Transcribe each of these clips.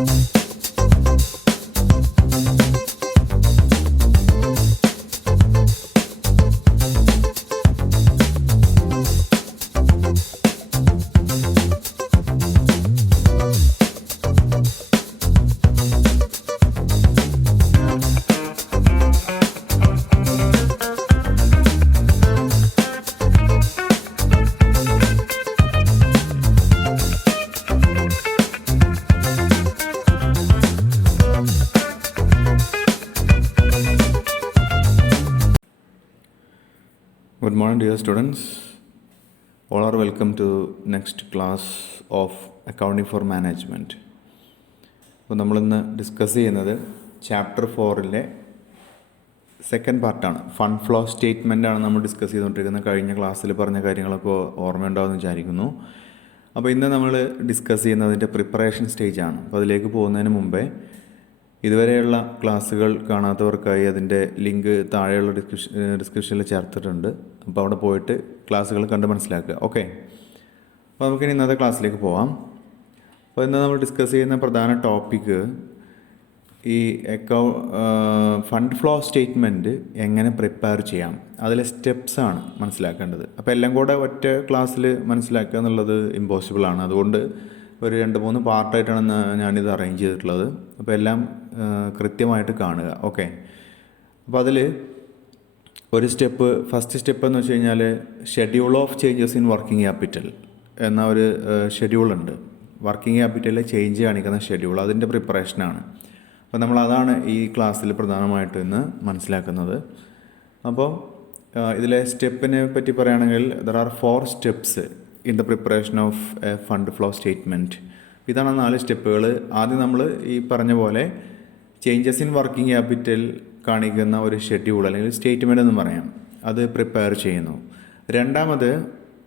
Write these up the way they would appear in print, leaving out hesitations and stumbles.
Good morning, dear students. All are welcome to next class of Accounting for Management. അപ്പോൾ നമ്മളിന്ന് discuss ചെയ്യുന്നത് chapter 4-ലെ second പാർട്ടാണ്. Fund flow statement ആണ് നമ്മൾ discuss ചെയ്തുകൊണ്ടിരിക്കുന്നത്. കഴിഞ്ഞ ക്ലാസ്സിൽ പറഞ്ഞ കാര്യങ്ങളൊക്കെ ഓർമ്മയുണ്ടാവുമെന്ന് വിചാരിക്കുന്നു. അപ്പോൾ ഇന്ന് നമ്മൾ ഡിസ്കസ് ചെയ്യുന്നതിൻ്റെ പ്രിപ്പറേഷൻ സ്റ്റേജാണ്. അപ്പോൾ അതിലേക്ക് പോകുന്നതിന് മുമ്പേ ഇതുവരെയുള്ള ക്ലാസ്സുകൾ കാണാത്തവർക്കായി അതിൻ്റെ ലിങ്ക് താഴെയുള്ള ഡിസ്ക്രിപ്ഷനിൽ ചേർത്തിട്ടുണ്ട്. അപ്പോൾ അവിടെ പോയിട്ട് ക്ലാസ്സുകൾ കണ്ട് മനസ്സിലാക്കുക. ഓക്കെ, അപ്പോൾ നമുക്കിനി ഇന്നത്തെ ക്ലാസ്സിലേക്ക് പോവാം. അപ്പോൾ ഇന്ന് നമ്മൾ ഡിസ്കസ് ചെയ്യുന്ന പ്രധാന ടോപ്പിക്ക് ഈ ഫണ്ട് ഫ്ലോ സ്റ്റേറ്റ്മെൻറ്റ് എങ്ങനെ പ്രിപ്പയർ ചെയ്യാം, അതിലെ സ്റ്റെപ്സാണ് മനസ്സിലാക്കേണ്ടത്. അപ്പോൾ എല്ലാം കൂടെ ഒറ്റ ക്ലാസ്സിൽ മനസ്സിലാക്കുക എന്നുള്ളത് ഇമ്പോസിബിളാണ്. അതുകൊണ്ട് ഒരു 2-3 പാർട്ടായിട്ടാണ് ഞാനിത് അറേഞ്ച് ചെയ്തിട്ടുള്ളത്. അപ്പോൾ എല്ലാം കൃത്യമായിട്ട് കാണുക. ഓക്കെ, അപ്പോൾ അതിൽ ഒരു ഫസ്റ്റ് സ്റ്റെപ്പ് എന്ന് വെച്ച് കഴിഞ്ഞാൽ schedule of changes in working capital എന്ന ഒരു ഷെഡ്യൂളുണ്ട്. വർക്കിംഗ് ക്യാപിറ്റലിൽ ചേഞ്ച് കാണിക്കുന്ന ഷെഡ്യൂൾ, അതിൻ്റെ പ്രിപ്പറേഷനാണ്. അപ്പോൾ നമ്മളതാണ് ഈ ക്ലാസ്സിൽ പ്രധാനമായിട്ടും ഇന്ന് മനസ്സിലാക്കുന്നത്. അപ്പോൾ ഇതിലെ സ്റ്റെപ്പിനെ പറ്റി പറയുകയാണെങ്കിൽ there are 4 steps in the preparation of A fund flow statement. ഇതാണ് 4 സ്റ്റെപ്പുകൾ. ആദ്യം നമ്മൾ ഈ പറഞ്ഞ പോലെ ചേഞ്ചസ് ഇൻ വർക്കിംഗ് ക്യാപിറ്റൽ കാണിക്കുന്ന ഒരു ഷെഡ്യൂൾ അല്ലെങ്കിൽ സ്റ്റേറ്റ്മെൻ്റ് എന്ന് പറയാം, അത് പ്രിപ്പയർ ചെയ്യുന്നു. രണ്ടാമത്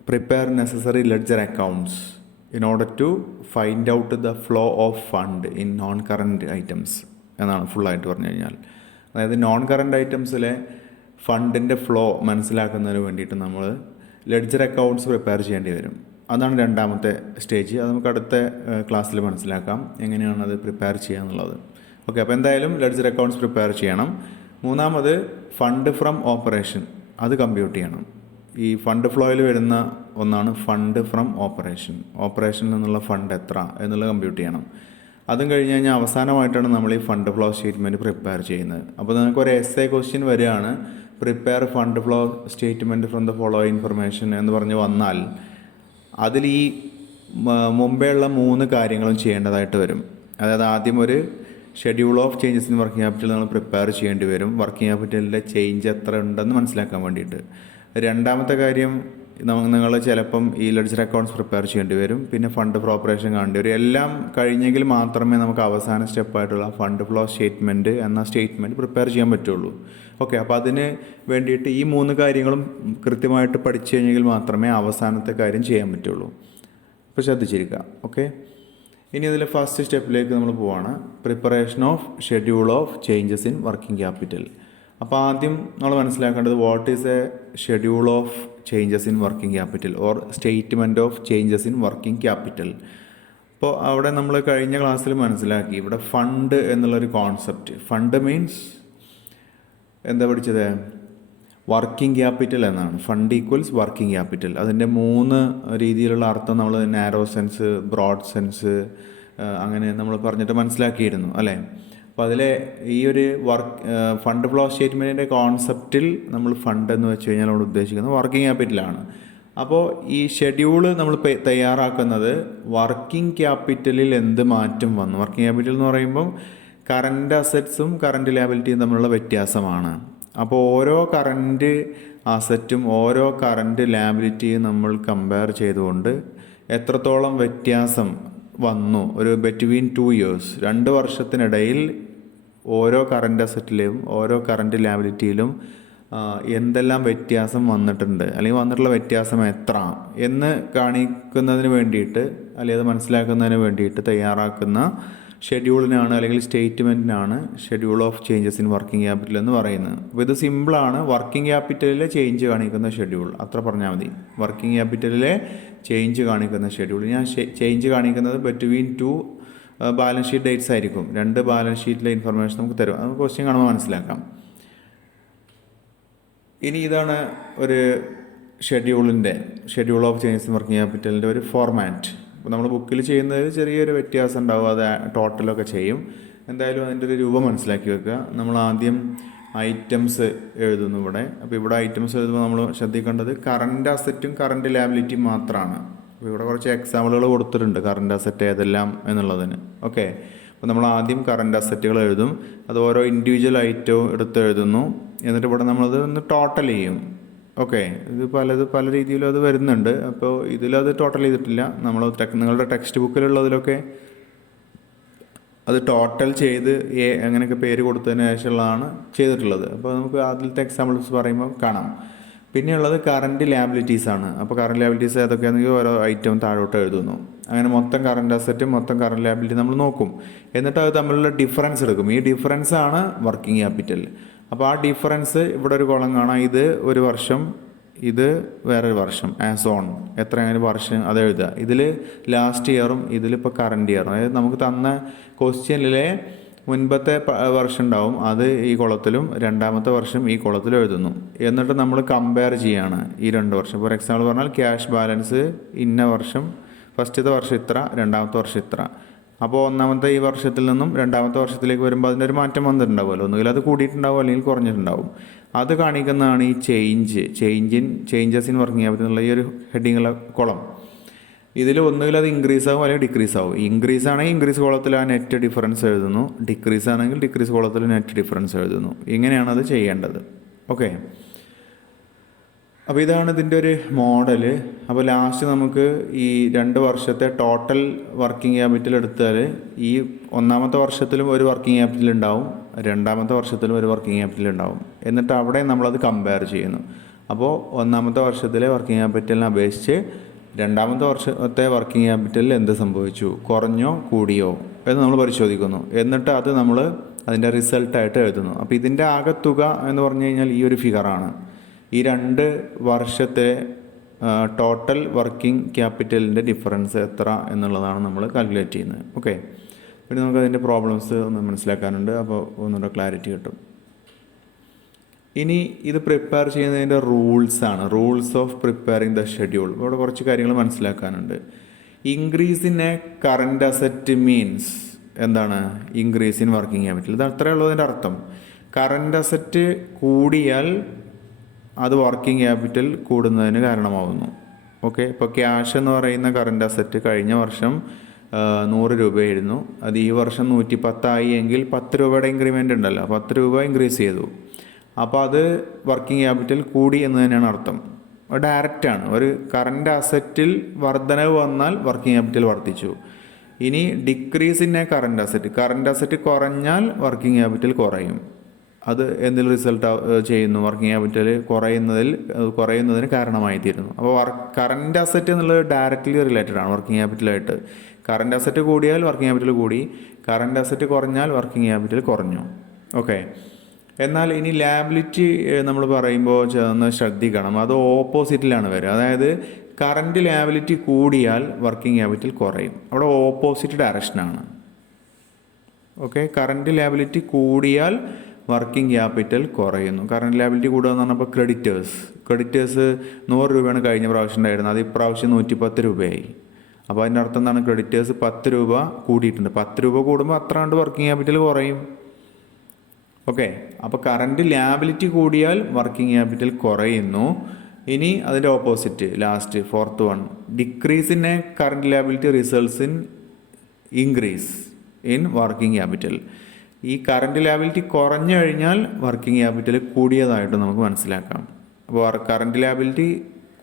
prepare necessary ledger accounts in order to find out the flow of fund in non current items എന്നാണ് ഫുള്ളായിട്ട് പറഞ്ഞു കഴിഞ്ഞാൽ. അതായത് നോൺ കറൻറ്റ് ഐറ്റംസിലെ ഫണ്ടിൻ്റെ ഫ്ലോ മനസ്സിലാക്കുന്നതിന് വേണ്ടിയിട്ട് നമ്മൾ ലെഡ്ജർ അക്കൗണ്ട്സ് പ്രിപ്പയർ ചെയ്യേണ്ടി വരും. അതാണ് രണ്ടാമത്തെ സ്റ്റേജ്. അത് നമുക്ക് അടുത്ത ക്ലാസ്സിൽ മനസ്സിലാക്കാം എങ്ങനെയാണ് അത് പ്രിപ്പയർ ചെയ്യുക എന്നുള്ളത്. ഓക്കെ, അപ്പോൾ എന്തായാലും ലെഡ്ജർ അക്കൗണ്ട്സ് പ്രിപ്പയർ ചെയ്യണം. മൂന്നാമത് ഫണ്ട് ഫ്രം ഓപ്പറേഷൻ, അത് കമ്പ്യൂട്ട് ചെയ്യണം. ഈ ഫണ്ട് ഫ്ലോയിൽ വരുന്ന ഒന്നാണ് ഫണ്ട് ഫ്രം ഓപ്പറേഷൻ. ഓപ്പറേഷനിൽ നിന്നുള്ള ഫണ്ട് എത്ര എന്നുള്ളത് കമ്പ്യൂട്ട് ചെയ്യണം. അതും കഴിഞ്ഞ് കഴിഞ്ഞാൽ അവസാനമായിട്ടാണ് നമ്മൾ ഈ ഫണ്ട് ഫ്ലോ സ്റ്റേറ്റ്മെൻറ്റ് പ്രിപ്പയർ ചെയ്യുന്നത്. അപ്പോൾ നമുക്കൊരു എസ്എ ക്വസ്റ്റ്യൻ വരികയാണ്, prepare fund flow statement from the following information എന്ന് പറഞ്ഞ് വന്നാൽ അതിൽ ഈ മുമ്പേ ഉള്ള 3 കാര്യങ്ങളും ചെയ്യേണ്ടതായിട്ട് വരും. അതായത് ആദ്യം ഒരു schedule of changes in working capital നമ്മൾ പ്രിപ്പയർ ചെയ്യേണ്ടി വരും, വർക്കിംഗ് ക്യാപിറ്റലിൻ്റെ ചേഞ്ച് എത്ര ഉണ്ടെന്ന് മനസ്സിലാക്കാൻ വേണ്ടിയിട്ട്. രണ്ടാമത്തെ കാര്യം, നിങ്ങൾ ചിലപ്പം ഈ ലെഡ്ജർ അക്കൗണ്ട്സ് പ്രിപ്പയർ ചെയ്യേണ്ടി വരും. പിന്നെ ഫണ്ട് ഫ്ലോ ഓപ്പറേഷൻ കാണേണ്ടി വരും. എല്ലാം കഴിഞ്ഞെങ്കിൽ മാത്രമേ നമുക്ക് അവസാന സ്റ്റെപ്പായിട്ടുള്ള ഫണ്ട് ഫ്ലോ സ്റ്റേറ്റ്മെൻറ്റ് എന്ന സ്റ്റേറ്റ്മെൻറ്റ് പ്രിപ്പയർ ചെയ്യാൻ പറ്റുള്ളൂ. ഓക്കെ, അപ്പോൾ അതിന് വേണ്ടിയിട്ട് ഈ 3 കാര്യങ്ങളും കൃത്യമായിട്ട് പഠിച്ചു കഴിഞ്ഞെങ്കിൽ മാത്രമേ അവസാനത്തെ കാര്യം ചെയ്യാൻ പറ്റുള്ളൂ. അപ്പോൾ ശ്രദ്ധിച്ചിരിക്കുക. ഓക്കെ, ഇനി അതിൽ ഫസ്റ്റ് സ്റ്റെപ്പിലേക്ക് നമ്മൾ പോവാണ്, preparation of schedule of changes in working capital. അപ്പോൾ ആദ്യം നമ്മൾ മനസ്സിലാക്കേണ്ടത് what is A schedule of changes in working capital or statement of changes in working capital. അപ്പോൾ അവിടെ നമ്മൾ കഴിഞ്ഞ ക്ലാസ്സിൽ മനസ്സിലാക്കി, ഇവിടെ ഫണ്ട് എന്നുള്ളൊരു കോൺസെപ്റ്റ്. ഫണ്ട് മീൻസ് എന്താ പഠിച്ചത്? വർക്കിംഗ് ക്യാപിറ്റൽ എന്നാണ്. Fund equals working capital. അതിൻ്റെ 3 രീതിയിലുള്ള അർത്ഥം നമ്മൾ നാരോ സെൻസ്, ബ്രോഡ് സെൻസ്, അങ്ങനെ നമ്മൾ പറഞ്ഞിട്ട് മനസ്സിലാക്കിയിരുന്നു അല്ലേ. അപ്പോൾ അതിലെ ഈ ഒരു ഫണ്ട് ഫ്ലോ സ്റ്റേറ്റ്മെൻറ്റിൻ്റെ കോൺസെപ്റ്റിൽ നമ്മൾ ഫണ്ട് എന്ന് വെച്ച് കഴിഞ്ഞാൽ നമ്മൾ ഉദ്ദേശിക്കുന്നത് വർക്കിംഗ് ക്യാപിറ്റലാണ്. അപ്പോൾ ഈ ഷെഡ്യൂൾ നമ്മൾ തയ്യാറാക്കുന്നത് വർക്കിംഗ് ക്യാപിറ്റലിൽ എന്ത് മാറ്റം വന്നു. വർക്കിംഗ് ക്യാപിറ്റൽ എന്ന് പറയുമ്പം കറൻറ്റ് അസറ്റ്സും കറൻറ്റ് ലിയബിലിറ്റിയും തമ്മിലുള്ള വ്യത്യാസമാണ്. അപ്പോൾ ഓരോ കറൻറ്റ് അസറ്റും ഓരോ കറൻറ്റ് ലിയബിലിറ്റിയും നമ്മൾ കമ്പയർ ചെയ്തുകൊണ്ട് എത്രത്തോളം വ്യത്യാസം വന്നു, ഒരു ബിറ്റ്വീൻ 2 years 2 വർഷത്തിനിടയിൽ ഓരോ കറൻറ്റ് അസറ്റിലും ഓരോ കറൻറ്റ് ലിയബിലിറ്റിയിലും എന്തെല്ലാം വ്യത്യാസം വന്നിട്ടുണ്ട്, അല്ലെങ്കിൽ വന്നിട്ടുള്ള വ്യത്യാസം എത്ര എന്ന് കാണിക്കുന്നതിന് വേണ്ടിയിട്ട്, അല്ലെങ്കിൽ അത് മനസ്സിലാക്കുന്നതിന് വേണ്ടിയിട്ട് തയ്യാറാക്കുന്ന ഷെഡ്യൂളിനാണ് അല്ലെങ്കിൽ സ്റ്റേറ്റ്മെൻറ്റിനാണ് schedule of changes in working capital എന്ന് പറയുന്നത്. അപ്പോൾ ഇത് സിമ്പിളാണ്. വർക്കിംഗ് ക്യാപിറ്റലിലെ ചേഞ്ച് കാണിക്കുന്ന ഷെഡ്യൂൾ, അത്ര പറഞ്ഞാൽ മതി. വർക്കിംഗ് ക്യാപിറ്റലിലെ ചേഞ്ച് കാണിക്കുന്ന ഷെഡ്യൂൾ. ഞാൻ ചേഞ്ച് കാണിക്കുന്നത് ബിറ്റ്വീൻ 2 ബാലൻസ് ഷീറ്റ് ഡേറ്റ്സ് ആയിരിക്കും. 2 ബാലൻസ് ഷീറ്റിലെ ഇൻഫർമേഷൻ നമുക്ക് തരും. അത് ക്വസ്റ്റ്യൻ കാണുമ്പോൾ മനസ്സിലാക്കാം. ഇനി ഇതാണ് ഒരു schedule of changes in working ക്യാപിറ്റലിൻ്റെ ഒരു ഫോർമാറ്റ്. അപ്പോൾ നമ്മൾ ബുക്കിൽ ചെയ്യുന്നതിൽ ചെറിയൊരു വ്യത്യാസം ഉണ്ടാവും, അത് ടോട്ടലൊക്കെ ചെയ്യും. എന്തായാലും അതിൻ്റെ ഒരു രൂപം മനസ്സിലാക്കി വെക്കുക. നമ്മൾ ആദ്യം ഐറ്റംസ് എഴുതുന്നു ഇവിടെ. അപ്പോൾ ഇവിടെ ഐറ്റംസ് എഴുതുമ്പോൾ നമ്മൾ ശ്രദ്ധിക്കേണ്ടത് കറണ്ട് അസറ്റും കറണ്ട് ലയബിലിറ്റിയും മാത്രമാണ്. അപ്പോൾ ഇവിടെ കുറച്ച് എക്സാമ്പിളുകൾ കൊടുത്തിട്ടുണ്ട് കറണ്ട് അസറ്റ് ഏതെല്ലാം എന്നുള്ളതിന്. ഓക്കെ, അപ്പോൾ നമ്മൾ ആദ്യം കറണ്ട് അസറ്റുകൾ എഴുതും. അത് ഓരോ ഇൻഡിവിജ്വൽ ഐറ്റവും എടുത്ത് എഴുതുന്നു. എന്നിട്ട് ഇവിടെ നമ്മളത് ഒന്ന് ടോട്ടൽ ചെയ്യും. ഓക്കെ, ഇത് പല രീതിയിലും അത് വരുന്നുണ്ട്. അപ്പോൾ ഇതിലത് ടോട്ടൽ ചെയ്തിട്ടില്ല. നിങ്ങളുടെ ടെക്സ്റ്റ് ബുക്കിലുള്ളതിലൊക്കെ അത് ടോട്ടൽ ചെയ്ത് അങ്ങനെയൊക്കെ പേര് കൊടുത്തതിന് ശേഷമുള്ളതാണ് ചെയ്തിട്ടുള്ളത്. അപ്പോൾ നമുക്ക് അതിലത്തെ എക്സാമ്പിൾസ് പറയുമ്പോൾ കാണാം. പിന്നെയുള്ളത് കറണ്ട് ലാബിലിറ്റീസ് ആണ്. അപ്പോൾ കറണ്ട് ലാബിലിറ്റീസ് ഏതൊക്കെയാണെങ്കിൽ ഓരോ ഐറ്റം താഴോട്ട് എഴുതുന്നു. അങ്ങനെ മൊത്തം കറണ്ട് അസറ്റും മൊത്തം കറണ്ട് ലാബിലിറ്റി നമ്മൾ നോക്കും. എന്നിട്ട് അത് തമ്മിലുള്ള ഡിഫറൻസ് എടുക്കും. ഈ ഡിഫറൻസ് ആണ് വർക്കിംഗ് ക്യാപിറ്റൽ. അപ്പോൾ ആ ഡിഫറൻസ് ഇവിടെ ഒരു കോളം കാണാം. ഇത് ഒരു വർഷം, ഇത് വേറൊരു വർഷം, ആസ് ഓൺ എത്രയാണ് വർഷം അത് എഴുതുക. ഇതിൽ ലാസ്റ്റ് ഇയറും ഇതിലിപ്പോൾ കറണ്ട് ഇയറും. അതായത് നമുക്ക് തന്ന ക്വസ്റ്റ്യനിലെ മുൻപത്തെ വർഷം ഉണ്ടാവും, അത് ഈ കുളത്തിലും രണ്ടാമത്തെ വർഷം ഈ കുളത്തിലും എഴുതുന്നു. എന്നിട്ട് നമ്മൾ കമ്പയർ ചെയ്യുകയാണ് ഈ 2 വർഷം. ഫോർ എക്സാമ്പിൾ പറഞ്ഞാൽ ക്യാഷ് ബാലൻസ് ഇന്ന വർഷം, ഫസ്റ്റത്തെ വർഷം ഇത്ര, രണ്ടാമത്തെ വർഷം ഇത്ര. അപ്പോൾ ഒന്നാമത്തെ ഈ വർഷത്തിൽ നിന്നും രണ്ടാമത്തെ വർഷത്തിലേക്ക് വരുമ്പോൾ അതിൻ്റെ ഒരു മാറ്റം വന്നിട്ടുണ്ടാവുമല്ലോ. ഒന്നുകിൽ അത് കൂടിയിട്ടുണ്ടാവും അല്ലെങ്കിൽ കുറഞ്ഞിട്ടുണ്ടാവും. അത് കാണിക്കുന്നതാണ് ഈ ചേഞ്ചസ് ഇൻ വർക്കിംഗ് ക്യാപിറ്റൽ എന്നുള്ള ഈ ഒരു ഹെഡിങ്ങുള്ള കുളം. ഇതിൽ ഒന്നുകിൽ അത് ഇൻക്രീസ് ആവും അല്ലെങ്കിൽ ഡിക്രീസ് ആവും. ഇൻക്രീസ് ആണെങ്കിൽ ഇൻക്രീസ് കോളത്തിൽ ആ നെറ്റ് ഡിഫറൻസ് എഴുതുന്നു. ഡിക്രീസ് ആണെങ്കിൽ ഡിക്രീസ് കോളത്തിൽ നെറ്റ് ഡിഫറൻസ് എഴുതുന്നു. ഇങ്ങനെയാണ് അത് ചെയ്യേണ്ടത്. ഓക്കെ, അപ്പോൾ ഇതാണ് ഇതിൻ്റെ ഒരു മോഡൽ. അപ്പോൾ ലാസ്റ്റ് നമുക്ക് ഈ 2 വർഷത്തെ ടോട്ടൽ വർക്കിംഗ് ക്യാപിറ്റൽ എടുത്താൽ ഈ ഒന്നാമത്തെ വർഷത്തിലും ഒരു വർക്കിംഗ് ക്യാപിറ്റൽ ഉണ്ടാവും, രണ്ടാമത്തെ വർഷത്തിലും ഒരു വർക്കിംഗ് ക്യാപിറ്റൽ ഉണ്ടാവും. എന്നിട്ട് അവിടെ നമ്മളത് കമ്പയർ ചെയ്യുന്നു. അപ്പോൾ ഒന്നാമത്തെ വർഷത്തിലെ വർക്കിംഗ് ക്യാപിറ്റലിനെ അപേക്ഷിച്ച് രണ്ടാമത്തെ വർഷത്തെ വർക്കിംഗ് ക്യാപിറ്റലിൽ എന്ത് സംഭവിച്ചു, കുറഞ്ഞോ കൂടിയോ എന്ന് നമ്മൾ പരിശോധിക്കുന്നു. എന്നിട്ട് അത് നമ്മൾ അതിൻ്റെ റിസൾട്ടായിട്ട് എഴുതുന്നു. അപ്പോൾ ഇതിൻ്റെ ആകെത്തുക എന്ന് പറഞ്ഞു കഴിഞ്ഞാൽ ഈ ഒരു ഫിഗറാണ്. ഈ 2 വർഷത്തെ ടോട്ടൽ വർക്കിംഗ് ക്യാപിറ്റലിൻ്റെ ഡിഫറൻസ് എത്ര എന്നുള്ളതാണ് നമ്മൾ കാൽക്കുലേറ്റ് ചെയ്യുന്നത്. ഓക്കെ, പിന്നെ നമുക്ക് അതിൻ്റെ പ്രോബ്ലംസ് ഒന്ന് മനസ്സിലാക്കാനുണ്ട്. അപ്പോൾ ഒന്നുകൂടെ ക്ലാരിറ്റി കിട്ടും. ഇനി ഇത് പ്രിപ്പയർ ചെയ്യുന്നതിൻ്റെ റൂൾസാണ്. Rules of preparing the schedule. ഇവിടെ കുറച്ച് കാര്യങ്ങൾ മനസ്സിലാക്കാനുണ്ട്. Increase in a current asset means എന്താണ്? Increase in working capital. ഇത് അത്രയേ ഉള്ളൂ അതിൻ്റെ അർത്ഥം. കറണ്ട് അസറ്റ് കൂടിയാൽ അത് വർക്കിംഗ് ക്യാപിറ്റൽ കൂടുന്നതിന് കാരണമാകുന്നു. ഓക്കെ, ഇപ്പോൾ ക്യാഷ് എന്ന് പറയുന്ന കറണ്ട് അസറ്റ് കഴിഞ്ഞ വർഷം 100 രൂപയായിരുന്നു. അത് ഈ വർഷം 110 ആയി എങ്കിൽ 10 രൂപയുടെ ഇൻക്രിമെൻ്റ് ഉണ്ടല്ലോ, 10 രൂപ ഇൻക്രീസ് ചെയ്തു. അപ്പോൾ അത് വർക്കിംഗ് ക്യാപിറ്റൽ കൂടി എന്ന് തന്നെയാണ് അർത്ഥം. ഡയറക്റ്റാണ്. ഒരു കറണ്ട് അസറ്റിൽ വർധനവ് വന്നാൽ വർക്കിംഗ് ക്യാപിറ്റൽ വർദ്ധിച്ചു. ഇനി decrease in a current asset കുറഞ്ഞാൽ വർക്കിംഗ് ക്യാപിറ്റൽ കുറയും. അത് എന്തിൽ റിസൾട്ട് ചെയ്യുന്നു? വർക്കിംഗ് ക്യാപിറ്റൽ കുറയുന്നതിന് കാരണമായി തീരുന്നു. അപ്പോൾ കറണ്ട് അസറ്റ് എന്നുള്ളത് ഡയറക്റ്റ്ലി റിലേറ്റഡ് ആണ് വർക്കിംഗ് ക്യാപിറ്റലായിട്ട്. കറണ്ട് അസറ്റ് കൂടിയാൽ വർക്കിംഗ് ക്യാപിറ്റൽ കൂടി, കറണ്ട് അസറ്റ് കുറഞ്ഞാൽ വർക്കിംഗ് ക്യാപിറ്റൽ കുറഞ്ഞു. ഓക്കെ, എന്നാൽ ഇനി ലാബിലിറ്റി നമ്മൾ പറയുമ്പോൾ ഒന്ന് ശ്രദ്ധിക്കണം. അത് ഓപ്പോസിറ്റിലാണ് വരിക. അതായത് കറണ്ട് ലാബിലിറ്റി കൂടിയാൽ വർക്കിംഗ് ക്യാപിറ്റൽ കുറയും. അവിടെ ഓപ്പോസിറ്റ് ഡയറക്ഷനാണ്. ഓക്കെ, കറണ്ട് ലാബിലിറ്റി കൂടിയാൽ വർക്കിംഗ് ക്യാപിറ്റൽ കുറയുന്നു. കറണ്ട് ലാബിലിറ്റി കൂടുക എന്ന് പറഞ്ഞപ്പോൾ ക്രെഡിറ്റേഴ്സ് 100 രൂപയാണ് കഴിഞ്ഞ പ്രാവശ്യം ഉണ്ടായിരുന്നത്. അത് ഇപ്രാവശ്യം 110 രൂപയായി. അപ്പോൾ അതിൻ്റെ അർത്ഥം എന്താണ്? ക്രെഡിറ്റേഴ്സ് 10 രൂപ കൂടിയിട്ടുണ്ട്. 10 രൂപ കൂടുമ്പോൾ അത്ര കണ്ട് വർക്കിംഗ് ക്യാപിറ്റൽ കുറയും. ഓക്കെ, അപ്പോൾ കറണ്ട് ലാബിലിറ്റി കൂടിയാൽ വർക്കിംഗ് ക്യാപിറ്റൽ കുറയുന്നു. ഇനി അതിൻ്റെ opposite last 4th one, decrease in a current liability results in increase in working capital. ഈ കറണ്ട് ലാബിലിറ്റി കുറഞ്ഞു കഴിഞ്ഞാൽ വർക്കിംഗ് ക്യാപിറ്റൽ കൂടിയതായിട്ട് നമുക്ക് മനസ്സിലാക്കാം. അപ്പോൾ കറണ്ട് ലാബിലിറ്റി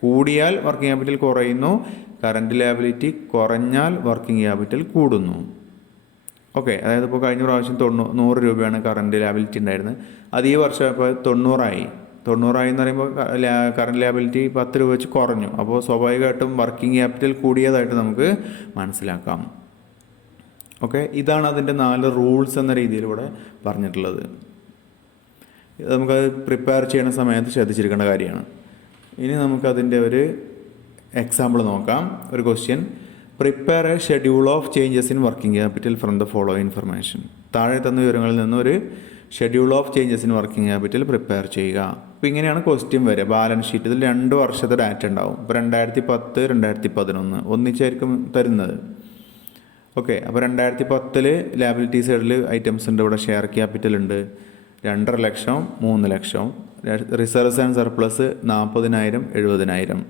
കൂടിയാൽ വർക്കിംഗ് ക്യാപിറ്റൽ കുറയുന്നു, കറണ്ട് ലാബിലിറ്റി കുറഞ്ഞാൽ വർക്കിംഗ് ക്യാപിറ്റൽ കൂടുന്നു. ഓക്കെ, അതായത് ഇപ്പോൾ കഴിഞ്ഞ പ്രാവശ്യം 100 രൂപയാണ് കറണ്ട് ലാബിലിറ്റി ഉണ്ടായിരുന്നത്. അത് ഈ വർഷം ഇപ്പോൾ 90 എന്ന് പറയുമ്പോൾ കറണ്ട് ലാബിലിറ്റി 10 രൂപ വെച്ച് കുറഞ്ഞു. അപ്പോൾ സ്വാഭാവികമായിട്ടും വർക്കിംഗ് ക്യാപിറ്റൽ കൂടിയതായിട്ട് നമുക്ക് മനസ്സിലാക്കാം. ഓക്കെ, ഇതാണ് അതിൻ്റെ 4 റൂൾസ് എന്ന രീതിയിലൂടെ പറഞ്ഞിട്ടുള്ളത്. ഇത് നമുക്കത് പ്രിപ്പയർ ചെയ്യുന്ന സമയത്ത് ശ്രദ്ധിച്ചിരിക്കേണ്ട കാര്യമാണ്. ഇനി നമുക്കതിൻ്റെ ഒരു എക്സാമ്പിൾ നോക്കാം. ഒരു question: prepare A schedule of changes in working capital from the following information. താഴെ തന്ന വിവരങ്ങളിൽ നിന്നൊരു schedule of changes in working capital prepare ചെയ്യുക. അപ്പോൾ ഇങ്ങനെയാണ് ക്വസ്റ്റ്യൻ വരിക. ബാലൻസ് ഷീറ്റ് ഇതിൽ 2 വർഷത്തെ ഡാറ്റ ഉണ്ടാവും. ഇപ്പോൾ 2010, 2011 ഒന്നിച്ചായിരിക്കും തരുന്നത്. ഓക്കെ, അപ്പോൾ 2010 ലാബിലിറ്റി സൈഡിൽ ഐറ്റംസ് ഉണ്ട്. ഇവിടെ ഷെയർ ക്യാപിറ്റൽ ഉണ്ട് 2.5 ലക്ഷം, 3 ലക്ഷം. Reserves and surplus 40,000, 70,000.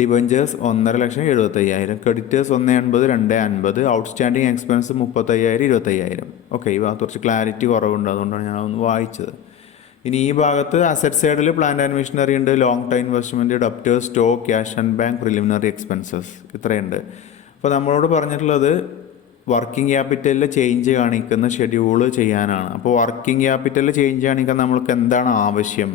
ഡിബഞ്ചേഴ്സ് 1.5 ലക്ഷം, 75,000. ക്രെഡിറ്റേഴ്സ് 1.80, 2.50. Outstanding expense 35,000, 25,000. ഓക്കെ, ഈ ഭാഗത്ത് കുറച്ച് ക്ലാരിറ്റി കുറവുണ്ട്, അതുകൊണ്ടാണ് ഞാൻ ഒന്ന് വായിച്ചത്. ഇനി ഈ ഭാഗത്ത് അസറ്റ് സൈഡിൽ പ്ലാന്റ് ആൻഡ് മെഷീനറി ഉണ്ട്, long time investment, debtors, stock, cash and bank, preliminary expenses, ഇത്രയുണ്ട്. അപ്പോൾ നമ്മളോട് പറഞ്ഞിട്ടുള്ളത് വർക്കിംഗ് ക്യാപിറ്റലിൽ ചേഞ്ച് കാണിക്കുന്ന ഷെഡ്യൂൾ ചെയ്യാനാണ്. അപ്പോൾ വർക്കിംഗ് ക്യാപിറ്റലിൽ ചേഞ്ച് കാണിക്കാൻ നമ്മൾക്ക് എന്താണ് ആവശ്യം?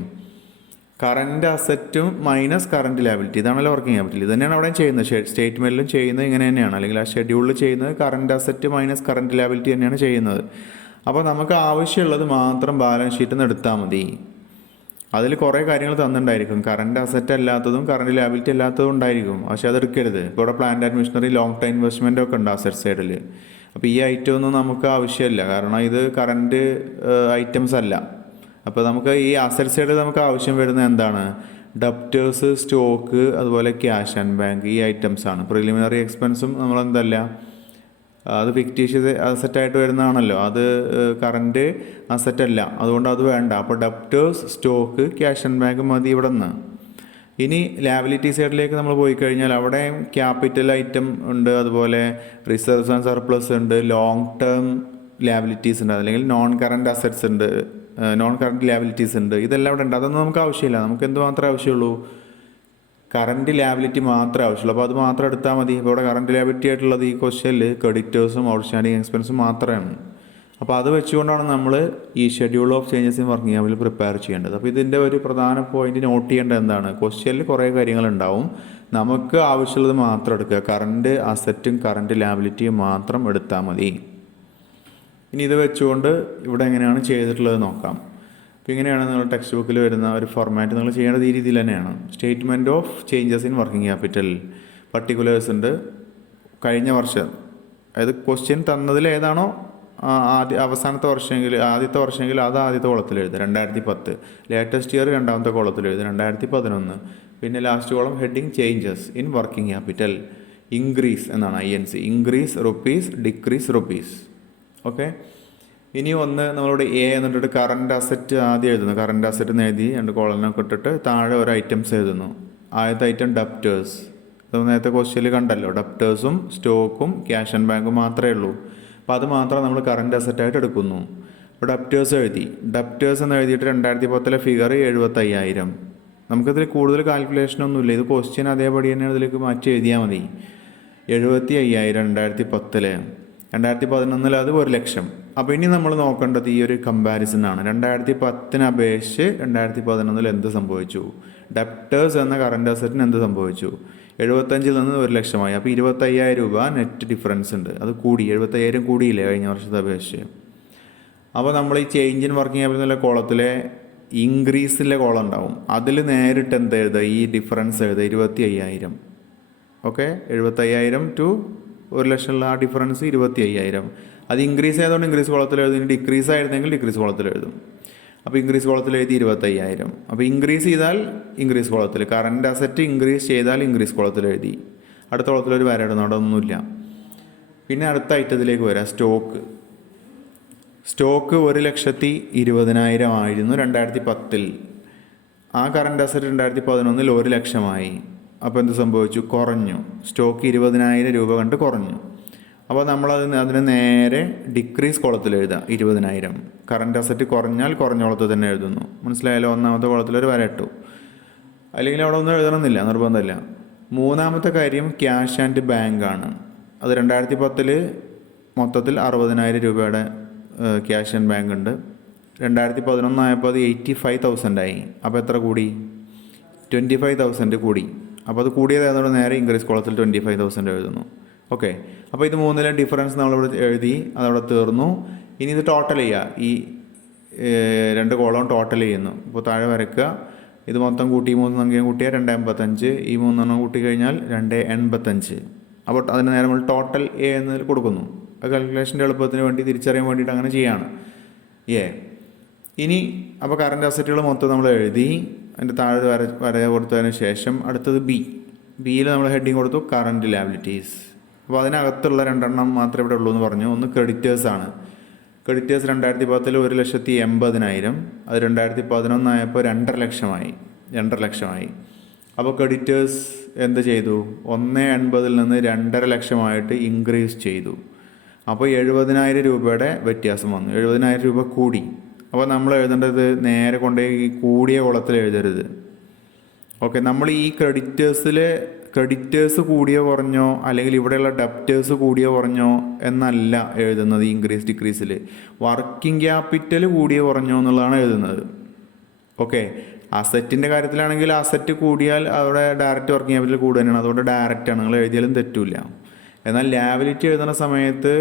കറൻറ്റ് അസറ്റും മൈനസ് കറൻറ്റ് ലാബിലിറ്റി, ഇതാണല്ലോ വർക്കിംഗ് ക്യാപിറ്റൽ. ഇത് തന്നെയാണ് അവിടെ ചെയ്യുന്നത്. സ്റ്റേറ്റ്മെൻറ്റിലും ചെയ്യുന്നത് ഇങ്ങനെ തന്നെയാണ്, അല്ലെങ്കിൽ ആ ഷെഡ്യൂളിൽ ചെയ്യുന്നത് current asset minus current liability തന്നെയാണ് ചെയ്യുന്നത്. അപ്പോൾ നമുക്ക് ആവശ്യമുള്ളത് മാത്രം ബാലൻസ് ഷീറ്റിൽ നിന്ന് എടുത്താൽ മതി. അതിൽ കുറേ കാര്യങ്ങൾ തന്നിട്ടുണ്ടായിരിക്കും. കറൻറ്റ് അസറ്റ് അല്ലാത്തതും കറൻറ്റ് ലാബിലിറ്റി അല്ലാത്തതും ഉണ്ടായിരിക്കും, പക്ഷേ അതെടുക്കരുത്. ഇപ്പോൾ ഇവിടെ plant and machinery, long time investment ഒക്കെ ഉണ്ട് അസറ്റ് സൈഡിൽ. അപ്പോൾ ഈ ഐറ്റം ഒന്നും നമുക്ക് ആവശ്യമില്ല, കാരണം ഇത് കറൻറ്റ് ഐറ്റംസ് അല്ല. അപ്പോൾ നമുക്ക് ഈ അസറ്റ് സൈഡിൽ നമുക്ക് ആവശ്യം വരുന്നത് എന്താണ്? ഡെപ്റ്റേഴ്സ്, സ്റ്റോക്ക്, അതുപോലെ ക്യാഷ് ആൻഡ് ബാങ്ക്, ഈ ഐറ്റംസാണ്. പ്രിലിമിനറി എക്സ്പെൻസും നമ്മളെന്തല്ല, അത് ഫിക്റ്റീഷ്യസ് അസറ്റായിട്ട് വരുന്നതാണല്ലോ, അത് കറൻറ്റ് അസറ്റല്ല, അതുകൊണ്ട് അത് വേണ്ട. അപ്പോൾ debtors, stock, cash and bank മതി ഇവിടെ നിന്ന്. ഇനി ലാബിലിറ്റി സൈഡിലേക്ക് നമ്മൾ പോയി കഴിഞ്ഞാൽ അവിടെ ക്യാപിറ്റൽ ഐറ്റം ഉണ്ട്, അതുപോലെ റിസർവ്സ് ആൻഡ് സർപ്ലസ് ഉണ്ട്, ലോങ് ടേം ലാബിലിറ്റീസ് ഉണ്ട്, അല്ലെങ്കിൽ നോൺ കറൻറ്റ് അസറ്റ്സ് ഉണ്ട്, നോൺ കറൻറ്റ് ലാബിലിറ്റീസ് ഉണ്ട്. ഇതെല്ലാം ഇവിടെ ഉണ്ട്. അതൊന്നും നമുക്ക് ആവശ്യമില്ല. നമുക്ക് എന്ത് മാത്രമേ ആവശ്യമുള്ളൂ? കറൻറ്റ് ലാബിലിറ്റി മാത്രമേ ആവശ്യമുള്ളൂ. അപ്പോൾ അത് മാത്രം എടുത്താൽ മതി. ഇപ്പോൾ ഇവിടെ കറൻറ്റ് ലാബിലിറ്റി ആയിട്ടുള്ളത് ഈ ക്വസ്റ്റ്യനിൽ ക്രെഡിറ്റേഴ്സും ഔട്ട്സ്റ്റാൻഡിങ് എക്സ്പെൻസും മാത്രമാണ്. അപ്പോൾ അത് വെച്ചുകൊണ്ടാണ് നമ്മൾ ഈ schedule of changes in working capital prepare ചെയ്യേണ്ടത്. അപ്പോൾ ഇതിൻ്റെ ഒരു പ്രധാന പോയിന്റ് നോട്ട് ചെയ്യേണ്ടത് എന്താണ്? ക്വസ്റ്റ്യനിൽ കുറേ കാര്യങ്ങളുണ്ടാവും, നമുക്ക് ആവശ്യമുള്ളത് മാത്രം എടുക്കുക. കറൻറ്റ് അസറ്റും കറൻറ്റ് ലാബിലിറ്റിയും മാത്രം എടുത്താൽ മതി. ഇനി ഇത് വെച്ചുകൊണ്ട് ഇവിടെ എങ്ങനെയാണ് ചെയ്തിട്ടുള്ളത് നോക്കാം. അപ്പോൾ ഇങ്ങനെയാണ് നിങ്ങൾ ടെക്സ്റ്റ് ബുക്കിൽ വരുന്ന ഒരു ഫോർമാറ്റ് നിങ്ങൾ ചെയ്യേണ്ടത് ഈ രീതിയിൽ തന്നെയാണ്. Statement of changes in working capital, particulars ഉണ്ട്, കഴിഞ്ഞ വർഷം, അതായത് ക്വസ്റ്റ്യൻ തന്നതിൽ ഏതാണോ അവസാനത്തെ വർഷമെങ്കിൽ ആദ്യത്തെ വർഷമെങ്കിൽ അത് ആദ്യത്തെ കോളത്തിൽ എഴുതുക, 2010. ലേറ്റസ്റ്റ് ഇയർ രണ്ടാമത്തെ കോളത്തിൽ എഴുതുക, 2011. പിന്നെ last column heading changes in working capital, increase എന്നാണ്, INC, increase rupees, decrease rupees. Okay, ഇനി ഒന്ന് നമ്മളിവിടെ A എന്നിട്ടിട്ട് കറൻറ്റ് അസറ്റ് ആദ്യം എഴുതുന്നു. കറൻറ്റ് അസറ്റ് എന്ന് എഴുതി 2 കോളനൊക്കെ ഇട്ടിട്ട് താഴെ ഒരു ഐറ്റംസ് എഴുതുന്നു. ആദ്യത്തെ ഐറ്റം ഡെപ്റ്റേഴ്സ്, അത് നേരത്തെ ക്വസ്റ്റ്യനിൽ കണ്ടല്ലോ, ഡെപ്റ്റേഴ്സും സ്റ്റോക്കും ക്യാഷ് ആൻഡ് ബാങ്കും മാത്രമേ ഉള്ളൂ. അപ്പോൾ അത് മാത്രം നമ്മൾ കറൻറ്റ് അസറ്റായിട്ട് എടുക്കുന്നു. ഇപ്പോൾ ഡെപ്റ്റേഴ്സ് എഴുതി. ഡെപ്റ്റേഴ്സ് എന്ന് എഴുതിയിട്ട് 2010 ഫിഗർ 75,000. നമുക്കിതിൽ കൂടുതൽ കാൽക്കുലേഷനൊന്നുമില്ല, ഇത് ക്വസ്റ്റ്യൻ അതേപടി തന്നെ ഇതിലേക്ക് മാറ്റി എഴുതിയാൽ മതി. 75,000 2010. 2011 അത് 1 ലക്ഷം. അപ്പോൾ ഇനി നമ്മൾ നോക്കേണ്ടത് ഈ ഒരു കമ്പാരിസനാണ്. 2010 അപേക്ഷിച്ച് 2011 എന്ത് സംഭവിച്ചു? ഡെപ്റ്റേഴ്സ് എന്ന കറൻറ്റ് അസറ്റിന് എന്ത് സംഭവിച്ചു? 75 നിന്ന് 1 ലക്ഷമായി. അപ്പോൾ 25,000 രൂപ നെറ്റ് ഡിഫറൻസ് ഉണ്ട്, അത് കൂടി. 75,000 കൂടിയില്ലേ കഴിഞ്ഞ വർഷത്തെ അപേക്ഷിച്ച്? അപ്പോൾ നമ്മൾ ഈ ചേഞ്ച് ഇൻ വർക്കിംഗ് ക്യാപിറ്റൽ കോളത്തിലെ ഇൻക്രീസിലെ കോളം ഉണ്ടാവും, അതിൽ നേരിട്ട് എന്ത് എഴുതുക? ഈ ഡിഫറൻസ് എഴുതുക, 25,000. ഓക്കെ, 75,000 ടു 1 ലക്ഷമുള്ള ആ ഡിഫറൻസ് 25,000. അത് ഇൻക്രീസ് ആയതുകൊണ്ട് ഇൻക്രീസ് കോളത്തിൽ എഴുതും, ഡിക്രീസ് ആയിരുന്നെങ്കിൽ ഡിക്രീസ് കോളത്തിൽ എഴുതും. അപ്പോൾ ഇൻക്രീസ് കോളത്തിൽ എഴുതി 25,000. അപ്പോൾ ഇൻക്രീസ് ചെയ്താൽ ഇൻക്രീസ് കോളത്തിൽ, കറൻറ്റ് അസറ്റ് ഇൻക്രീസ് ചെയ്താൽ ഇൻക്രീസ് കോളത്തിൽ എഴുതി. അടുത്ത കോളത്തിലൊരു വര ഇടുന്നു, അവിടെ ഒന്നുമില്ല. പിന്നെ അടുത്ത ഐറ്റത്തിലേക്ക് വരാം, സ്റ്റോക്ക്. സ്റ്റോക്ക് 1,20,000 ആയിരുന്നു 2010. ആ കറൻറ്റ് അസറ്റ് 2011 1 ലക്ഷമായി. അപ്പോൾ എന്ത് സംഭവിച്ചു? കുറഞ്ഞു. സ്റ്റോക്ക് 20,000 രൂപ കണ്ട് കുറഞ്ഞു. അപ്പോൾ അതിന് നേരെ ഡിക്രീസ് കോളത്തിൽ എഴുതുക, 20,000. കറൻറ്റ് അസറ്റ് കുറഞ്ഞാൽ കുറഞ്ഞ കോളത്തിൽ തന്നെ എഴുതുന്നു. മനസ്സിലായാലോ? ഒന്നാമത്തെ കോളത്തിലൊരു വര ഇട്ടു, അല്ലെങ്കിൽ അവിടെ ഒന്നും എഴുതണമെന്നില്ല, നിർബന്ധമില്ല. മൂന്നാമത്തെ കാര്യം ക്യാഷ് ആൻഡ് ബാങ്ക് ആണ്. അത് 2010 മൊത്തത്തിൽ 60,000 രൂപയുടെ ക്യാഷ് ആൻഡ് ബാങ്ക് ഉണ്ട്. 2011 ആയപ്പോൾ അത് 85,000 ആയി. അപ്പോൾ എത്ര കൂടി? 25,000 കൂടി. അപ്പോൾ അത് കൂടിയത് ഏതുകൊണ്ട് നേരെ ഇൻക്രീസ് കോളത്തിൽ 25,000 എഴുതുന്നു. ഓക്കെ, അപ്പോൾ ഇത് മൂന്നിലെ ഡിഫറൻസ് നമ്മളിവിടെ എഴുതി, അതവിടെ തീർന്നു. ഇനി ഇത് ടോട്ടൽ ചെയ്യുക, ഈ 2 കോളം ടോട്ടൽ ചെയ്യുന്നു. ഇപ്പോൾ താഴെ വരയ്ക്കുക, ഇത് മൊത്തം കൂട്ടി 3 സംഖ്യ കൂട്ടിയാൽ 285, ഈ 3 കൂട്ടി കഴിഞ്ഞാൽ 285. അപ്പോൾ അതിന് നേരെ നമ്മൾ ടോട്ടൽ എ എന്നതിൽ കൊടുക്കുന്നു. അത് കാൽക്കുലേഷൻ്റെ എളുപ്പത്തിന് വേണ്ടി തിരിച്ചറിയാൻ വേണ്ടിയിട്ട് അങ്ങനെ ചെയ്യാണ് എ. ഇനി അപ്പോൾ കറണ്ട് അസറ്റുകൾ മൊത്തം നമ്മൾ എഴുതി അതിൻ്റെ താഴെ വര കൊടുത്തതിന് ശേഷം അടുത്തത് ബിയിൽ നമ്മൾ ഹെഡിങ് കൊടുത്തു കറണ്ട് ലാബിലിറ്റീസ്. അപ്പോൾ അതിനകത്തുള്ള രണ്ടെണ്ണം മാത്രമേ ഇവിടെ ഉള്ളൂ എന്ന് പറഞ്ഞു. ഒന്ന് ക്രെഡിറ്റേഴ്സാണ്. ക്രെഡിറ്റേഴ്സ് 2010 1,80,000, അത് 2011 ആയപ്പോൾ 2.5 ലക്ഷമായി. അപ്പോൾ ക്രെഡിറ്റേഴ്സ് എന്ത് ചെയ്തു? 1.80 നിന്ന് 2.5 ലക്ഷമായിട്ട് ഇൻക്രീസ് ചെയ്തു. അപ്പോൾ 70,000 രൂപയുടെ വ്യത്യാസം വന്നു. 70,000 രൂപ കൂടി. അപ്പോൾ നമ്മൾ എഴുതേണ്ടത് നേരെ കൊണ്ടുപോയി ഈ കൂടിയ കോളത്തിൽ എഴുതരുത്. ഓക്കെ, നമ്മൾ ഈ ക്രെഡിറ്റേഴ്സ് കൂടിയോ കുറഞ്ഞോ അല്ലെങ്കിൽ ഇവിടെയുള്ള ഡെപ്റ്റേഴ്സ് കൂടിയോ കുറഞ്ഞോ എന്നല്ല എഴുതുന്നത്. ഇൻക്രീസ് ഡിക്രീസിൽ വർക്കിംഗ് ക്യാപിറ്റൽ കൂടിയോ കുറഞ്ഞോ എന്നുള്ളതാണ് എഴുതുന്നത്. ഓക്കെ, അസറ്റിൻ്റെ കാര്യത്തിലാണെങ്കിൽ അസറ്റ് കൂടിയാൽ അവിടെ ഡയറക്റ്റ് വർക്കിംഗ് ക്യാപിറ്റൽ കൂടുക തന്നെയാണ്. അതുകൊണ്ട് ഡയറക്റ്റാണ്, നിങ്ങൾ എഴുതിയാലും തെറ്റില്ല. എന്നാൽ ലാബിലിറ്റി എഴുതുന്ന സമയത്ത്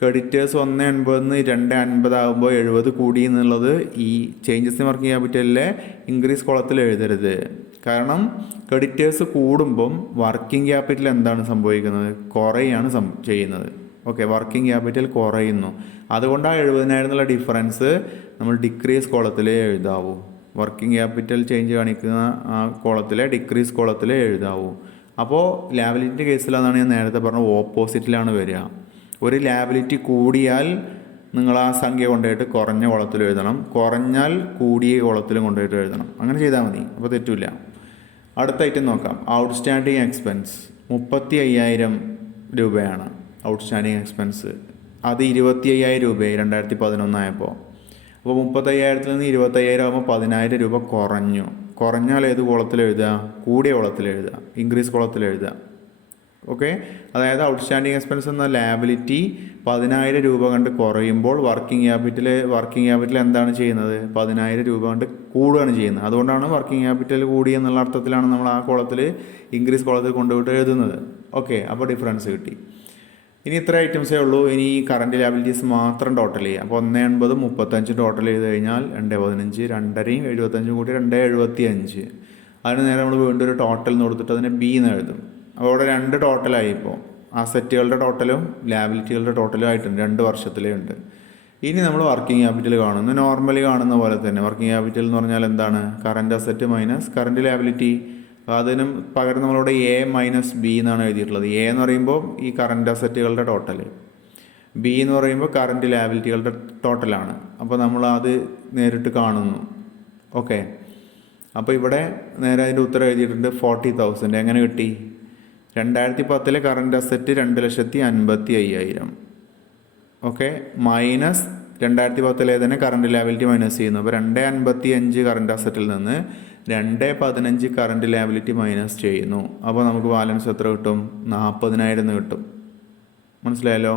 ക്രെഡിറ്റേഴ്സ് 1.80 നിന്ന് 2.50 ആകുമ്പോൾ 70 കൂടി എന്നുള്ളത് ഈ ചേഞ്ചസ് ഇൻ വർക്കിംഗ് ക്യാപിറ്റലിലെ ഇൻക്രീസ് കോളത്തിൽ എഴുതരുത്. കാരണം ക്രെഡിറ്റേഴ്സ് കൂടുമ്പം വർക്കിംഗ് ക്യാപിറ്റൽ എന്താണ് സംഭവിക്കുന്നത്? കുറയാണ് ചെയ്യുന്നത്. ഓക്കെ, വർക്കിംഗ് ക്യാപിറ്റൽ കുറയുന്നു. അതുകൊണ്ട് ആ 70,000 എന്നുള്ള ഡിഫറൻസ് നമ്മൾ ഡിക്രീസ് കോളത്തിലേ എഴുതാവൂ. വർക്കിംഗ് ക്യാപിറ്റൽ ചേഞ്ച് കാണിക്കുന്ന ആ കോളത്തിലെ ഡിക്രീസ് കോളത്തിലേ എഴുതാവൂ. അപ്പോൾ ലാബിലിറ്റി കേസിലാണെന്നാണ് ഞാൻ നേരത്തെ പറഞ്ഞത്, ഓപ്പോസിറ്റിലാണ് വരിക. ഒരു ലാബിലിറ്റി കൂടിയാൽ നിങ്ങൾ ആ സംഖ്യ കൊണ്ടുപോയിട്ട് കുറഞ്ഞ കോളത്തിൽ എഴുതണം, കുറഞ്ഞാൽ കൂടിയ കോളത്തിലും കൊണ്ടുപോയിട്ട് എഴുതണം. അങ്ങനെ ചെയ്താൽ മതി, അപ്പോൾ തെറ്റില്ല. അടുത്ത ഐറ്റം നോക്കാം. ഔട്ട്സ്റ്റാൻഡിങ് എക്സ്പെൻസ് 35,000 രൂപയാണ് ഔട്ട്സ്റ്റാൻഡിങ് എക്സ്പെൻസ്. അത് 25,000 രൂപയായി 2011 ആയപ്പോൾ. അപ്പോൾ 35,000 നിന്ന് 25,000 ആകുമ്പോൾ 10,000 രൂപ കുറഞ്ഞു. കുറഞ്ഞാൽ ഏത് കോളത്തിൽ എഴുതുക? കൂടിയ കോളത്തിൽ എഴുതുക, ഇൻക്രീസ് കോളത്തിൽ എഴുതുക. ഓക്കെ, അതായത് ഔട്ട്സ്റ്റാൻഡിങ് എക്സ്പെൻസ് എന്ന ലാബിലിറ്റി 10,000 രൂപ കണ്ട് കുറയുമ്പോൾ വർക്കിംഗ് ക്യാപിറ്റൽ എന്താണ് ചെയ്യുന്നത്? 10,000 രൂപ കണ്ട് കൂടുകയാണ് ചെയ്യുന്നത്. അതുകൊണ്ടാണ് വർക്കിംഗ് ക്യാപിറ്റൽ കൂടി എന്നുള്ള അർത്ഥത്തിലാണ് നമ്മൾ ആ കോളത്തിൽ ഇൻക്രീസ് കോളത്തിൽ കൊണ്ടുപോയിട്ട് എഴുതുന്നത്. ഓക്കെ, അപ്പോൾ ഡിഫറൻസ് കിട്ടി. ഇനി ഇത്ര ഐറ്റംസേ ഉള്ളൂ. ഇനി കറണ്ട് ലാബിലിറ്റീസ് മാത്രം ടോട്ടൽ ചെയ്യാം. അപ്പോൾ 1.80 35 ടോട്ടൽ ചെയ്ത് കഴിഞ്ഞാൽ 2.15, 2.5 75 കൂടി 2.75. അതിന് നേരെ നമ്മൾ വീണ്ടും ഒരു ടോട്ടൽ എന്ന് കൊടുത്തിട്ട് അതിനെ ബി എന്ന് എഴുതും. അപ്പോൾ അവിടെ 2 ടോട്ടലായി. ഇപ്പോൾ അസറ്റുകളുടെ ടോട്ടലും ലാബിലിറ്റികളുടെ ടോട്ടലും ആയിട്ടുണ്ട്, 2 വർഷത്തിലേ ഉണ്ട്. ഇനി നമ്മൾ വർക്കിംഗ് ക്യാപിറ്റൽ കാണുന്നു, നോർമലി കാണുന്ന പോലെ തന്നെ. വർക്കിംഗ് ക്യാപിറ്റൽ എന്ന് പറഞ്ഞാൽ എന്താണ്? Current asset minus current liability. അതിനും പകരം നമ്മളിവിടെ എ മൈനസ് ബി എന്നാണ് എഴുതിയിട്ടുള്ളത്. എ എന്ന് പറയുമ്പോൾ ഈ കറണ്ട് അസറ്റുകളുടെ ടോട്ടൽ, ബി എന്ന് പറയുമ്പോൾ കറണ്ട് ലാബിലിറ്റികളുടെ ടോട്ടലാണ്. അപ്പോൾ നമ്മൾ അത് നേരിട്ട് കാണുന്നു. ഓക്കെ, അപ്പോൾ ഇവിടെ നേരെ അതിൻ്റെ ഉത്തരം എഴുതിയിട്ടുണ്ട് 40,000. എങ്ങനെ കിട്ടി? 2010 കറണ്ട് അസറ്റ് 2,50,000. ഓക്കെ, മൈനസ് 2010 തന്നെ കറണ്ട് ലാബിലിറ്റി മൈനസ് ചെയ്യുന്നു. അപ്പോൾ 2.55 കറണ്ട് അസറ്റിൽ നിന്ന് 2.15 കറണ്ട് ലാബിലിറ്റി മൈനസ് ചെയ്യുന്നു. അപ്പോൾ നമുക്ക് ബാലൻസ് എത്ര കിട്ടും? 40,000 കിട്ടും. മനസ്സിലായല്ലോ?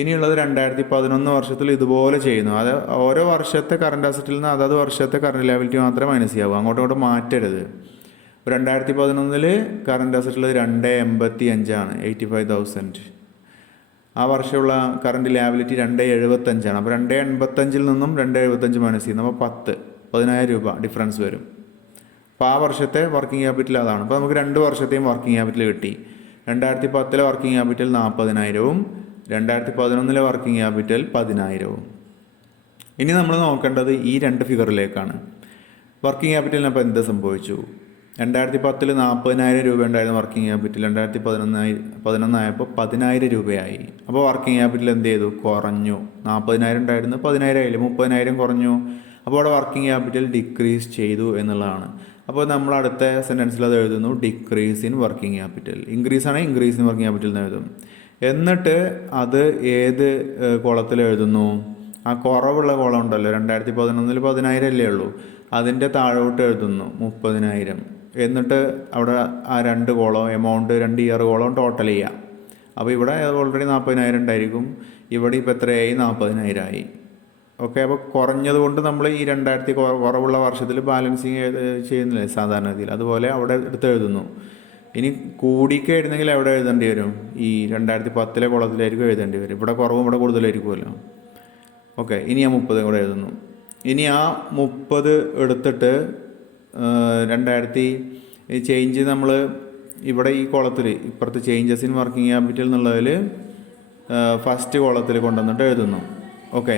ഇനിയുള്ളത് 2011 വർഷത്തിൽ ഇതുപോലെ ചെയ്യുന്നു. അത് ഓരോ വർഷത്തെ കറണ്ട് അസറ്റിൽ നിന്ന് അതത് വർഷത്തെ കറണ്ട് ലാബിലിറ്റി മാത്രമേ മൈനസ് ചെയ്യാവൂ, അങ്ങോട്ടും മാറ്റരുത്. 2011 കറണ്ട് അസറ്റിൽ 2.85 85,000. ആ വർഷമുള്ള കറണ്ട് ലാബിലിറ്റി 2.75. അപ്പോൾ 2.85 നിന്നും 2.75 മൈനസ് ചെയ്യുന്നു. അപ്പോൾ 10,000 രൂപ ഡിഫറൻസ് വരും. അപ്പോൾ ആ വർഷത്തെ വർക്കിംഗ് ക്യാപിറ്റൽ അതാണ്. അപ്പോൾ നമുക്ക് 2 വർഷത്തെയും വർക്കിംഗ് ക്യാപിറ്റൽ കിട്ടി. 2010 വർക്കിംഗ് ക്യാപിറ്റൽ 40,000, 2011 വർക്കിംഗ് ക്യാപിറ്റൽ 10,000. ഇനി നമ്മൾ നോക്കേണ്ടത് ഈ 2 ഫിഗറിലേക്കാണ്. വർക്കിംഗ് ക്യാപിറ്റലിന് അപ്പോൾ എന്ത് സംഭവിച്ചു? 2010 40,000 രൂപ ഉണ്ടായിരുന്ന വർക്കിംഗ് ക്യാപിറ്റൽ 2011 ആയപ്പോൾ 10,000 രൂപയായി. അപ്പോൾ വർക്കിംഗ് ക്യാപിറ്റൽ എന്ത് ചെയ്തു? കുറഞ്ഞു. 40,000 ഉണ്ടായിരുന്നു, 10,000 ആയില്ലേ, 30,000 കുറഞ്ഞു. അപ്പോൾ അവിടെ വർക്കിംഗ് ക്യാപിറ്റൽ ഡിക്രീസ് ചെയ്തു എന്നുള്ളതാണ്. അപ്പോൾ നമ്മൾ അടുത്ത സെൻറ്റൻസിൽ അത് എഴുതുന്നു, decrease in working capital. Increase ആണെങ്കിൽ ഇൻക്രീസ് ഇൻ വർക്കിംഗ് ക്യാപിറ്റൽ എന്ന് എഴുതും. എന്നിട്ട് അത് ഏത് കോളത്തിൽ എഴുതുന്നു? ആ കുറവുള്ള കോളം ഉണ്ടല്ലോ, 2011 10,000 അല്ലേ ഉള്ളൂ, അതിൻ്റെ താഴോട്ട് എഴുതുന്നു 30,000. എന്നിട്ട് അവിടെ ആ 2 column amount 2 year column total ചെയ്യാം. അപ്പോൾ ഇവിടെ ഓൾറെഡി 40,000 ഉണ്ടായിരിക്കും, ഇവിടെ ഇപ്പോൾ എത്രയായി? 40,000 ആയി. ഓക്കെ, അപ്പോൾ കുറഞ്ഞത് കൊണ്ട് നമ്മൾ ഈ 2000 കുറവുള്ള വർഷത്തിൽ ബാലൻസിങ് ചെയ്യുന്നില്ലേ സാധാരണ രീതിയിൽ, അതുപോലെ അവിടെ എടുത്ത് എഴുതുന്നു. ഇനി കൂടിക്ക് എഴുതുന്നെങ്കിൽ എവിടെ എഴുതേണ്ടി വരും? ഈ 2010 കോളത്തിലായിരിക്കും എഴുതേണ്ടി വരും. ഇവിടെ കുറവും ഇവിടെ കൂടുതലായിരിക്കുമല്ലോ. ഓക്കെ, ഇനി ആ 30 കൂടെ എഴുതുന്നു. ഇനി ആ 30 എടുത്തിട്ട് 2000 ചേഞ്ച് നമ്മൾ ഇവിടെ ഈ കോളത്തിൽ ഇപ്പുറത്ത് ചേഞ്ചസ് ഇൻ വർക്കിംഗ് ക്യാപിറ്റൽ എന്നുള്ളതിൽ ഫസ്റ്റ് കോളത്തിൽ കൊണ്ടുവന്നിട്ട് എഴുതുന്നു. ഓക്കെ,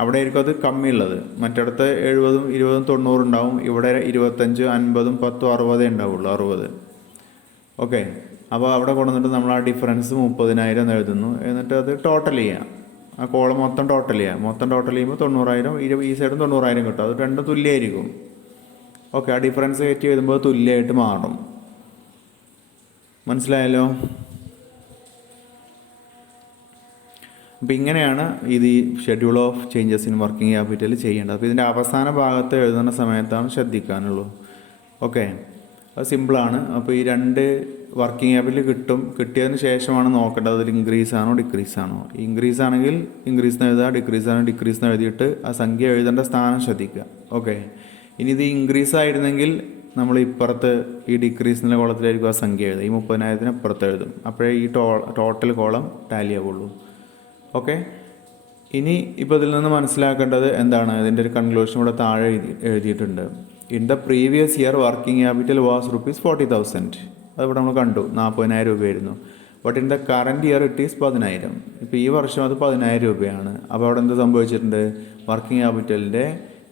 അവിടെ ആയിരിക്കും അത് കമ്മിയുള്ളത്. മറ്റിടത്ത് 70, 20, 90 ഉണ്ടാവും. ഇവിടെ 25, 50, 10, 60 ഉണ്ടാവുള്ളൂ. 60. ഓക്കെ, അപ്പോൾ അവിടെ കൊണ്ടുവന്നിട്ട് നമ്മൾ ആ ഡിഫറൻസ് 30,000 എന്ന് എഴുതുന്നു. എന്നിട്ട് അത് ടോട്ടൽ ചെയ്യാം. ആ കോളം മൊത്തം ടോട്ടൽ ചെയ്യാം. മൊത്തം ടോട്ടൽ ചെയ്യുമ്പോൾ 90,000, ഈ സൈഡും 90,000 കിട്ടും. അത് രണ്ടും തുല്യമായിരിക്കും. ഓക്കെ, ആ ഡിഫറൻസ് കയറ്റി എഴുതുമ്പോൾ തുല്യമായിട്ട് മാറും. മനസ്സിലായല്ലോ? അപ്പോൾ ഇങ്ങനെയാണ് ഇത് ഈ schedule of changes in working capital ചെയ്യേണ്ടത്. അപ്പോൾ ഇതിൻ്റെ അവസാന ഭാഗത്ത് എഴുതുന്ന സമയത്താണ് ശ്രദ്ധിക്കാനുള്ളൂ. ഓക്കെ, അത് സിമ്പിളാണ്. അപ്പോൾ ഈ 2 വർക്കിംഗ് ക്യാപിറ്റൽ കിട്ടിയതിന് ശേഷമാണ് നോക്കേണ്ടത് അതിൽ ഇൻക്രീസ് ആണോ ഡിക്രീസ് ആണോ. ഇൻക്രീസ് ആണെങ്കിൽ ഇൻക്രീസ് എന്ന് എഴുതുക, ഡിക്രീസ് ആണെങ്കിൽ ഡിക്രീസ് എന്ന് എഴുതിയിട്ട് ആ സംഖ്യ എഴുതേണ്ട സ്ഥാനം ശ്രദ്ധിക്കുക. ഓക്കെ, ഇനി ഇത് ഇൻക്രീസ് ആയിരുന്നെങ്കിൽ നമ്മൾ ഇപ്പുറത്ത് ഈ ഡിക്രീസിൻ്റെ കോളത്തിലായിരിക്കും ആ സംഖ്യ എഴുതുക. ഈ 30,000 ഇപ്പുറത്ത് എഴുതും. അപ്പോഴേ ഈ ടോട്ടൽ കോളം ടാലി ആവുള്ളൂ. ഓക്കെ, ഇനി ഇപ്പോൾ ഇതിൽ നിന്ന് മനസ്സിലാക്കേണ്ടത് എന്താണ്, ഇതിൻ്റെ ഒരു കൺക്ലൂഷൻ ഇവിടെ താഴെ എഴുതിയിട്ടുണ്ട്. In the previous year working capital was ₹40,000. അതിവിടെ നമ്മൾ കണ്ടു, 40,000 രൂപയായിരുന്നു. But in the current year it is 10,000. ഇപ്പോൾ ഈ വർഷം അത് 10,000 രൂപയാണ്. അപ്പോൾ അവിടെ എന്ത് സംഭവിച്ചിട്ടുണ്ട്, വർക്കിംഗ് ക്യാപിറ്റലിൻ്റെ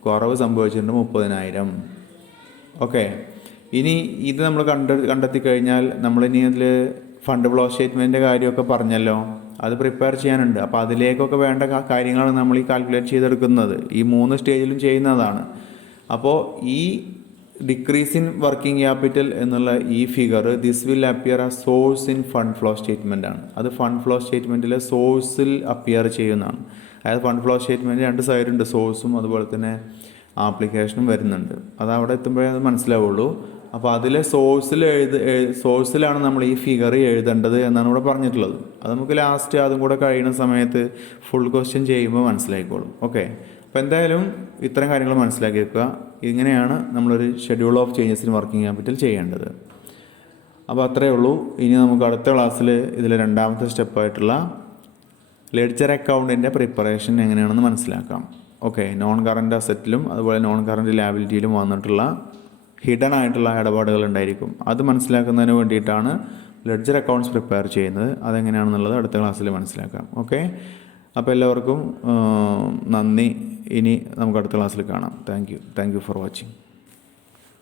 കുറവ് സംഭവിച്ചിട്ടുണ്ട് 30,000. ഓക്കെ, ഇനി ഇത് നമ്മൾ കണ്ടെത്തി കഴിഞ്ഞാൽ നമ്മളിനി അതിൽ ഫണ്ട് ഫ്ലോ സ്റ്റേറ്റ്മെൻറ്റിൻ്റെ കാര്യമൊക്കെ പറഞ്ഞല്ലോ, അത് പ്രിപ്പയർ ചെയ്യാനുണ്ട്. അപ്പോൾ അതിലേക്കൊക്കെ വേണ്ട കാര്യങ്ങളാണ് നമ്മൾ ഈ കാൽക്കുലേറ്റ് ചെയ്തെടുക്കുന്നത്. ഈ 3 സ്റ്റേജിലും ചെയ്യുന്നതാണ്. അപ്പോൾ ഈ ഡിക്രീസ് ഇൻ വർക്കിംഗ് ക്യാപിറ്റൽ എന്നുള്ള ഈ ഫിഗർ ദിസ് വിൽ അപ്പിയർ ആ source in fund flow statement ആണ്. അത് ഫണ്ട് ഫ്ലോ സ്റ്റേറ്റ്മെൻറ്റിലെ സോഴ്സിൽ അപ്പിയർ ചെയ്യുന്നതാണ്. അതായത് ഫണ്ട് ഫ്ലോ സ്റ്റേറ്റ്മെൻറ്റ് 2 സൈഡുണ്ട്, സോഴ്സും അതുപോലെ തന്നെ ആപ്ലിക്കേഷനും വരുന്നുണ്ട്. അത് അവിടെ എത്തുമ്പോഴേ അത് മനസ്സിലാവുള്ളൂ. അപ്പോൾ അതിലെ സോഴ്സിലാണ് നമ്മൾ ഈ ഫിഗർ എഴുതേണ്ടത് എന്നാണ് ഇവിടെ പറഞ്ഞിട്ടുള്ളത്. അത് നമുക്ക് ലാസ്റ്റ് അതും കൂടെ കഴിയുന്ന സമയത്ത് ഫുൾ ക്വസ്റ്റ്യൻ ചെയ്യുമ്പോൾ മനസ്സിലായിക്കോളും. ഓക്കെ, അപ്പോൾ എന്തായാലും ഇത്തരം കാര്യങ്ങൾ മനസ്സിലാക്കി വെക്കുക. ഇങ്ങനെയാണ് നമ്മളൊരു schedule of changes in working capital ചെയ്യേണ്ടത്. അപ്പോൾ അത്രയേ ഉള്ളൂ. ഇനി നമുക്ക് അടുത്ത ക്ലാസ്സിൽ ഇതിലെ 2ാമത്തെ സ്റ്റെപ്പായിട്ടുള്ള ലെഡ്ജർ അക്കൗണ്ടിൻ്റെ പ്രിപ്പറേഷൻ എങ്ങനെയാണെന്ന് മനസ്സിലാക്കാം. ഓക്കെ, നോൺ കറൻറ്റ് അസറ്റിലും അതുപോലെ നോൺ കറൻറ്റ് ലാബിലിറ്റിയിലും വന്നിട്ടുള്ള ഹിഡൻ ആയിട്ടുള്ള ഇടപാടുകൾ ഉണ്ടായിരിക്കും. അത് മനസ്സിലാക്കുന്നതിന് വേണ്ടിയിട്ടാണ് ലെഡ്ജർ അക്കൗണ്ട്സ് പ്രിപ്പയർ ചെയ്യുന്നത്. അതെങ്ങനെയാണെന്നുള്ളത് അടുത്ത ക്ലാസ്സിൽ മനസ്സിലാക്കാം. ഓക്കെ, അപ്പോൾ എല്ലാവർക്കും നന്ദി. ഇനി നമുക്ക് അടുത്ത ക്ലാസ്സിൽ കാണാം. Thank you for watching.